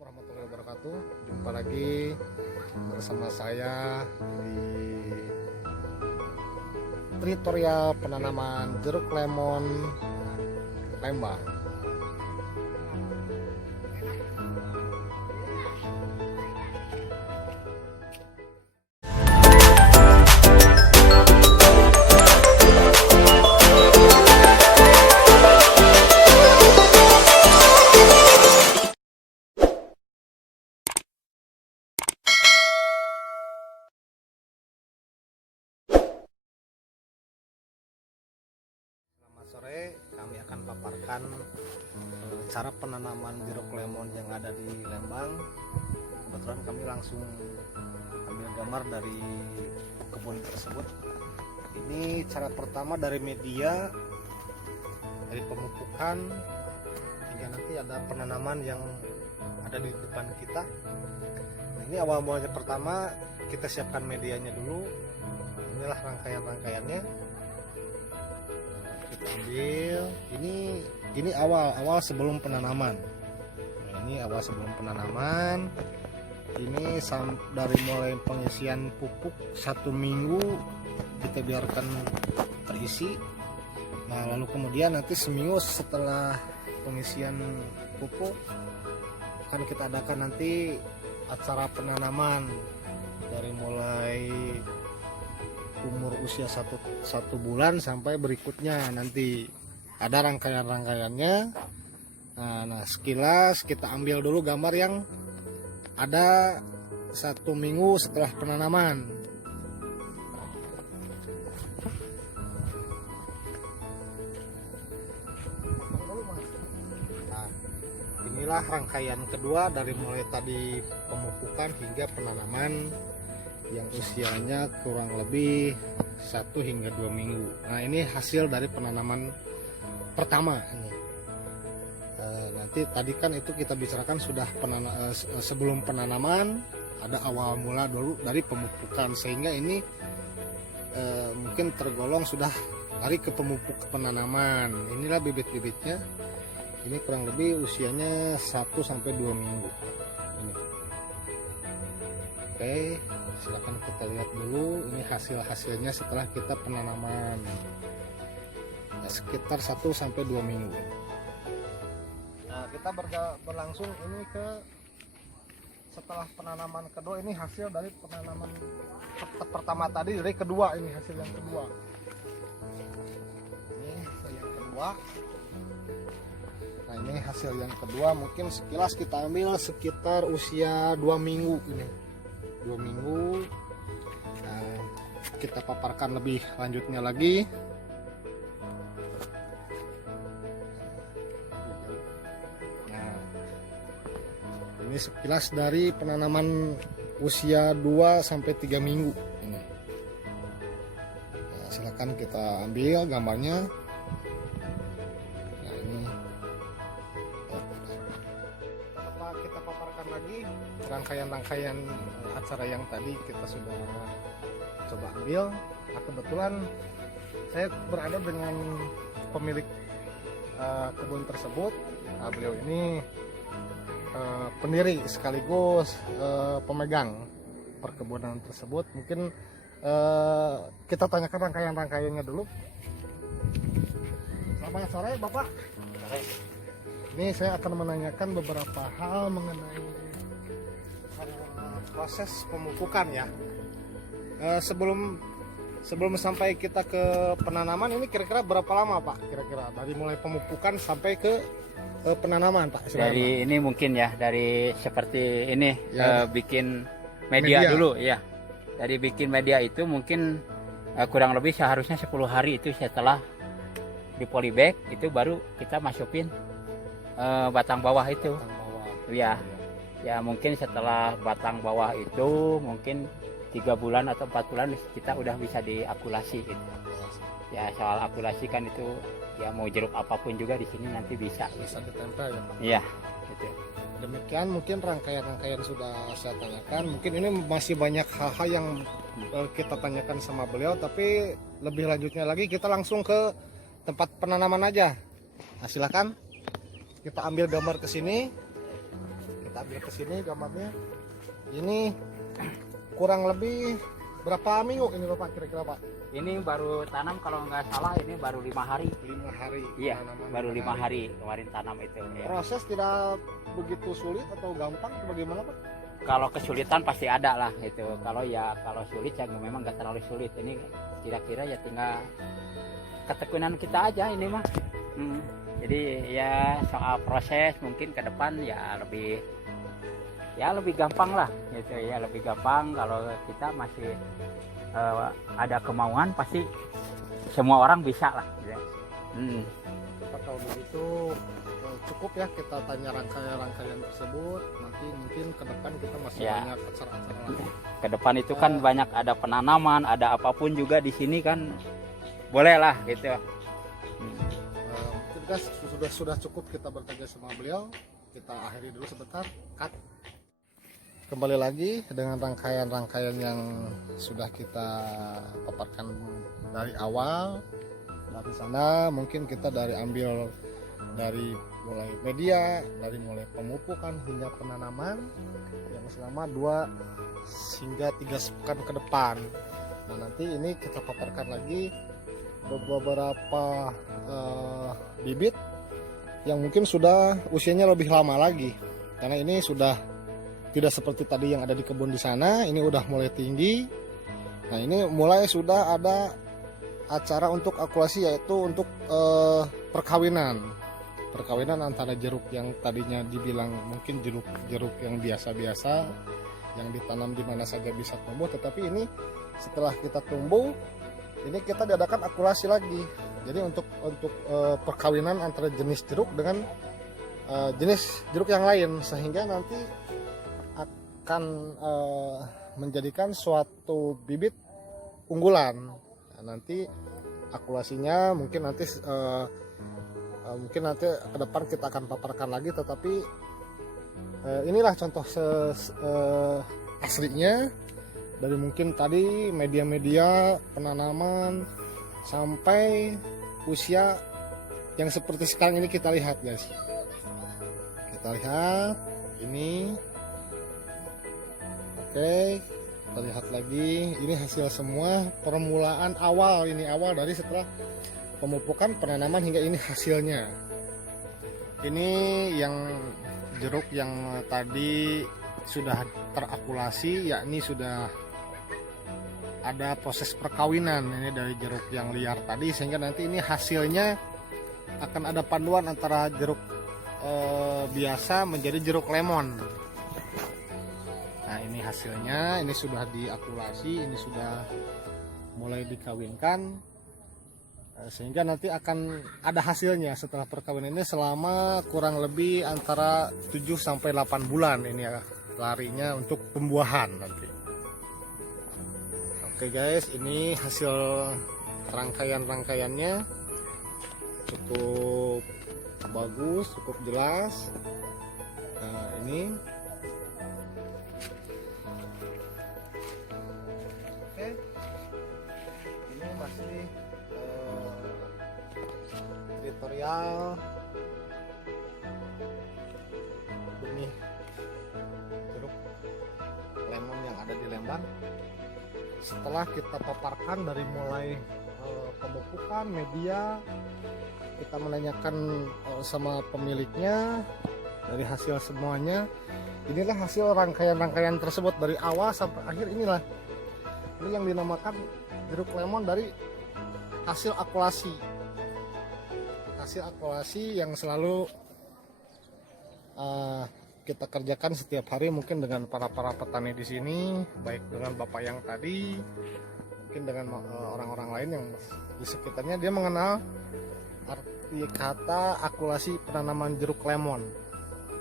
warahmatullahi wabarakatuh. Jumpa lagi bersama saya di teritorial penanaman jeruk lemon Lembang. Sore kami akan paparkan cara penanaman jeruk lemon yang ada di Lembang. Kebetulan kami langsung ambil gambar dari kebun tersebut. Ini cara pertama dari media, dari pemupukan hingga nanti ada penanaman yang ada di depan kita. Nah, ini awal mulanya pertama kita siapkan medianya dulu. Inilah rangkaian-rangkaiannya. Ambil ini awal sebelum penanaman. Nah, ini awal sebelum penanaman. Ini dari mulai pengisian pupuk 1 minggu kita biarkan terisi. Nah, lalu kemudian nanti seminggu setelah pengisian pupuk akan kita adakan nanti acara penanaman dari mulai umur usia satu bulan sampai berikutnya nanti ada rangkaian-rangkaiannya. Nah, sekilas kita ambil dulu gambar yang ada 1 minggu setelah penanaman. Nah, inilah rangkaian kedua dari mulai tadi pemupukan hingga penanaman yang usianya kurang lebih 1 hingga 2 minggu. Nah, ini hasil dari penanaman pertama ini. Nanti tadi kan itu kita bicarakan sudah sebelum penanaman ada awal mula dulu dari pemupukan, sehingga ini mungkin tergolong sudah lari ke pemupuk ke penanaman. Inilah bibit-bibitnya. Ini kurang lebih usianya 1 sampai 2 minggu. Ini. Oke, silakan kita lihat dulu ini hasil-hasilnya setelah kita penanaman sekitar 1 sampai 2 minggu. Nah, kita berlangsung ini ke setelah penanaman kedua. Ini hasil dari penanaman pertama tadi, dari kedua ini hasil yang kedua. Ini hasil yang kedua. Nah, ini hasil yang kedua, mungkin sekilas kita ambil sekitar usia 2 minggu ini. 2 minggu. Nah, kita paparkan lebih lanjutnya lagi. Nah, ini sekilas dari penanaman usia 2 sampai 3 minggu ini. Nah, silakan kita ambil gambarnya. Nah, ini kita paparkan lagi rangkaian-rangkaian acara yang tadi kita sudah coba ambil. Nah, kebetulan saya berada dengan pemilik kebun tersebut. Nah, beliau ini pendiri sekaligus pemegang perkebunan tersebut. Mungkin kita tanyakan rangkaian-rangkaiannya dulu. Selamat sore Bapak. Ini saya akan menanyakan beberapa hal mengenai proses pemupukan ya. Sebelum sampai kita ke penanaman, ini kira-kira berapa lama Pak? Kira-kira dari mulai pemupukan sampai ke penanaman Pak? Dari ini mungkin ya, dari seperti ini ya, bikin media dulu ya. Dari bikin media itu mungkin kurang lebih seharusnya 10 hari itu setelah di polybag itu baru kita masukin batang bawah itu. Ya. Ya mungkin setelah batang bawah itu mungkin 3 bulan atau 4 bulan kita udah bisa diakulasi gitu. Ya soal akulasi kan itu ya mau jeruk apapun juga di sini nanti bisa ditempel ya Pak. Iya gitu. Demikian mungkin rangkaian-rangkaian sudah saya tanyakan. Mungkin ini masih banyak hal-hal yang kita tanyakan sama beliau, tapi lebih lanjutnya lagi kita langsung ke tempat penanaman aja. Nah, silakan kita ambil gambar ke sini. Kita kita ambil ke sini gambarnya. Ini kurang lebih berapa minggu ini Bapak kira-kira Pak? Ini baru tanam kalau nggak salah ini baru 5 hari. 5 hari. Iya, penanaman baru 5 hari kemarin tanam itu. Ya. Proses tidak begitu sulit atau gampang atau bagaimana Pak? Kalau kesulitan pasti ada lah itu. Kalau sulit ya memang nggak terlalu sulit. Ini kira-kira ya tinggal ketekunan kita aja ini mah. Jadi ya soal proses mungkin ke depan ya lebih gampang lah gitu ya, lebih gampang kalau kita masih ada kemauan pasti semua orang bisa lah gitu. Kalau begitu cukup ya kita tanya rangkaian tersebut, nanti mungkin ke depan kita masih Ya. banyak acara-acara lagi. Ke depan itu kan banyak ada penanaman, ada apapun juga di sini kan boleh lah gitu. Mungkin guys sudah cukup kita bertanya sama beliau, kita akhiri dulu sebentar, cut. Kembali lagi dengan rangkaian-rangkaian yang sudah kita paparkan dari awal. Dari sana mungkin kita ambil dari mulai media, dari mulai pemupukan hingga penanaman yang selama 2 hingga 3 pekan ke depan. Nah nanti ini kita paparkan lagi beberapa bibit yang mungkin sudah usianya lebih lama lagi, karena ini sudah tidak seperti tadi yang ada di kebun di sana. Ini udah mulai tinggi. Nah ini mulai sudah ada acara untuk akulasi, yaitu untuk perkawinan antara jeruk yang tadinya dibilang mungkin jeruk yang biasa-biasa yang ditanam di mana saja bisa tumbuh, tetapi ini setelah kita tumbuh ini kita diadakan akulasi lagi. Jadi untuk perkawinan antara jenis jeruk dengan jenis jeruk yang lain, sehingga nanti akan menjadikan suatu bibit unggulan. Nah, nanti akulasinya mungkin nanti ke depan kita akan paparkan lagi, tetapi inilah contoh aslinya dari mungkin tadi media-media penanaman sampai usia yang seperti sekarang ini kita lihat guys. Kita lihat ini. Oke, kita lihat lagi, ini hasil semua permulaan awal, ini awal dari setelah pemupukan, penanaman hingga ini hasilnya. Ini yang jeruk yang tadi sudah terakulasi, yakni sudah ada proses perkawinan ini dari jeruk yang liar tadi, sehingga nanti ini hasilnya akan ada paduan antara jeruk biasa menjadi jeruk lemon. Nah ini hasilnya, ini sudah diakulasi, ini sudah mulai dikawinkan, sehingga nanti akan ada hasilnya setelah perkawinan ini selama kurang lebih antara 7-8 bulan ini ya larinya untuk pembuahan nanti. Oke guys, ini hasil rangkaiannya cukup bagus, cukup jelas. Nah ini ini masih tutorial benih jeruk lemon yang ada di Lembang. Setelah kita paparkan dari mulai pemupukan, media, kita menanyakan sama pemiliknya, dari hasil semuanya, inilah hasil rangkaian tersebut dari awal sampai akhir. Inilah ini yang dinamakan jeruk lemon dari hasil akulasi yang selalu kita kerjakan setiap hari, mungkin dengan para petani di sini, baik dengan bapak yang tadi, mungkin dengan orang-orang lain yang di sekitarnya, dia mengenal arti kata akulasi penanaman jeruk lemon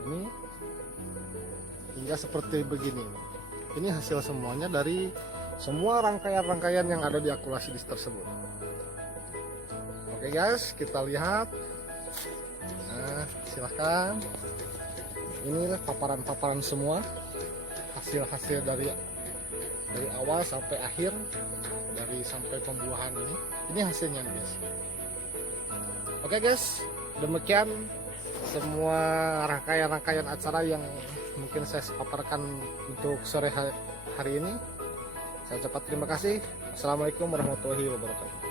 ini hingga seperti begini. Ini hasil semuanya dari semua rangkaian yang ada di akulasi tersebut. Oke guys, kita lihat. Nah, silahkan. Inilah paparan semua hasil dari awal sampai akhir, sampai pembuahan ini. Ini hasilnya guys. Oke guys, demikian semua rangkaian acara yang mungkin saya paparkan untuk sore hari ini. Saya ucapkan terima kasih. Assalamualaikum warahmatullahi wabarakatuh.